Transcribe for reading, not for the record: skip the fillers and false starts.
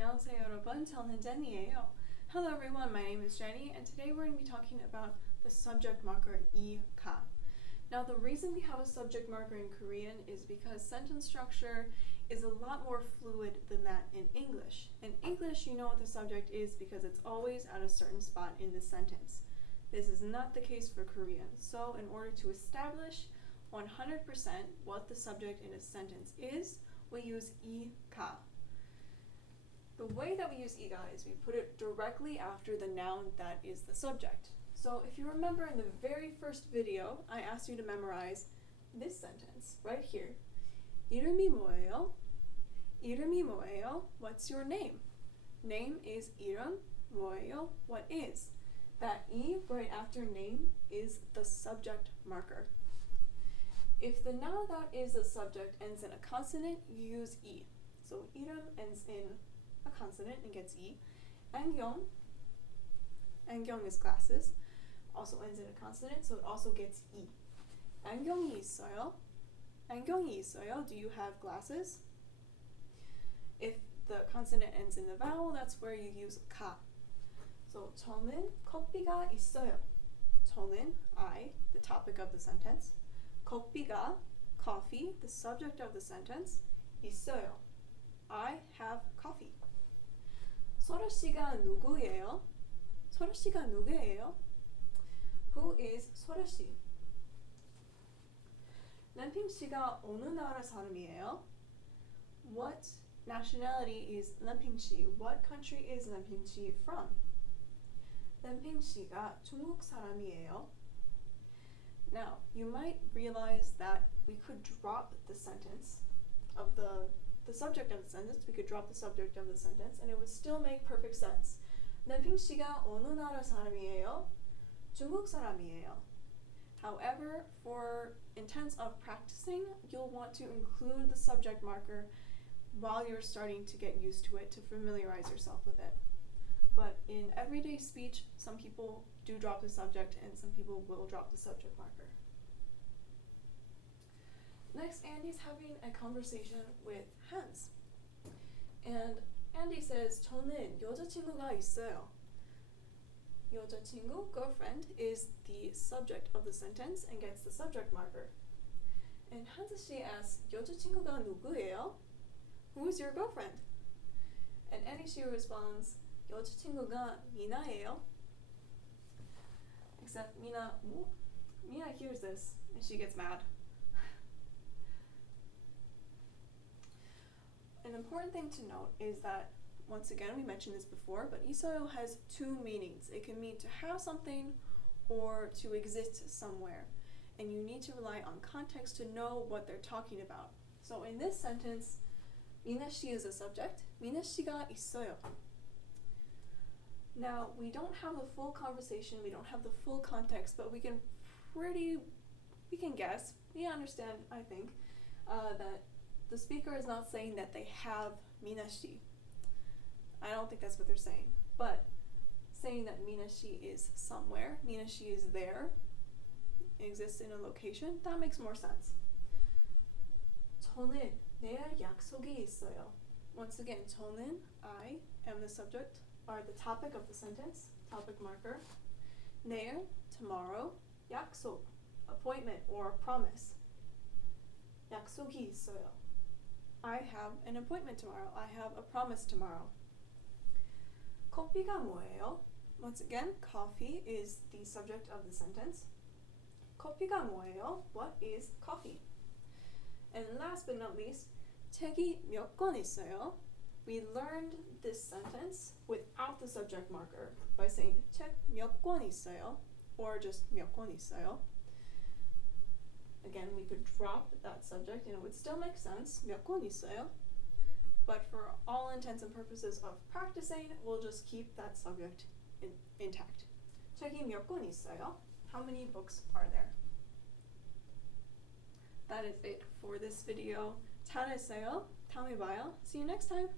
안녕하세요 여러분, 저는 Jenny예요. Hello everyone, my name is Jenny, and today we're going to be talking about the subject marker 이,가. Now the reason we have a subject marker in Korean is because sentence structure is a lot more fluid than that in English. In English, you know what the subject is because it's always at a certain spot in the sentence. This is not the case for Korean. So in order to establish 100% what the subject in a sentence is, we use 이,가. The way that we use 이,가 is we put it directly after the noun that is the subject. So if you remember in the very first video, I asked you to memorize this sentence right here. 이름이 뭐예요? 이름이 뭐예요? What's your name? Name is 이름, 뭐예요? What is? That 이 right after name is the subject marker. If the noun that is the subject ends in a consonant, you use 이. So 이름 ends in a consonant and gets 이. 안경 is glasses, also ends in a consonant, so it also gets 이. 안경이 있어요? 안경이 있어요? Do you have glasses? If the consonant ends in the vowel, that's where you use 가. So 저는 커피가 있어요. 저는, I, the topic of the sentence. 커피가, coffee, the subject of the sentence. 있어요. I have coffee. 소라 씨가 누구예요? 소라 씨가 누구예요? Who is 소라 씨? 램핑 씨가 어느 나라 사람이에요? What nationality is 램핑 씨? What country is 램핑 씨 from? 램핑 씨가 중국 사람이에요. Now, you might realize that we could drop the sentence of the subject of the sentence, we could drop the subject of the sentence, and it would still make perfect sense. 램핑 씨가 어느 나라 사람이에요? 중국 사람이에요. However, for intents of practicing, you'll want to include the subject marker while you're starting to get used to it, to familiarize yourself with it. But in everyday speech, some people do drop the subject and some people will drop the subject marker. Next, Andy's having a conversation with Hans. And Andy says, 저는 여자친구가 있어요. 여자친구, girlfriend, is the subject of the sentence and gets the subject marker. And Hans she asks, 여자친구가 누구예요? Who is your girlfriend? And Andy she responds, 여자친구가 미나예요. Except Mina hears this and she gets mad. An important thing to note is that, once again, we mentioned this before, but 있어요 has two meanings. It can mean to have something or to exist somewhere. And you need to rely on context to know what they're talking about. So in this sentence, 미나 씨 is a subject. 미나 씨가 있어요. Now, we don't have the full conversation, we don't have the full context, but we can guess, we understand, I think, that the speaker is not saying that they have 미나 씨. I don't think that's what they're saying. But saying that 미나 씨 is somewhere, 미나 씨 is there, exists in a location, that makes more sense. 저는 내일 약속이 있어요. Once again, 저는, I, am the subject, are the topic of the sentence, topic marker. 내일, tomorrow. 약속, appointment or promise. 약속이 있어요. I have an appointment tomorrow. I have a promise tomorrow. 커피가 뭐예요? Once again, coffee is the subject of the sentence. 커피가 뭐예요? What is coffee? And last but not least, 책이 몇 권 있어요? We learned this sentence without the subject marker by saying 책 몇 권 있어요? Or just 몇 권 있어요? Again, we could drop that subject and it would still make sense. 몇 권 있어요? But for all intents and purposes of practicing, we'll just keep that subject intact. 책이 몇 권 있어요? How many books are there? That is it for this video. 잘했어요. 다음에 봐요. See you next time.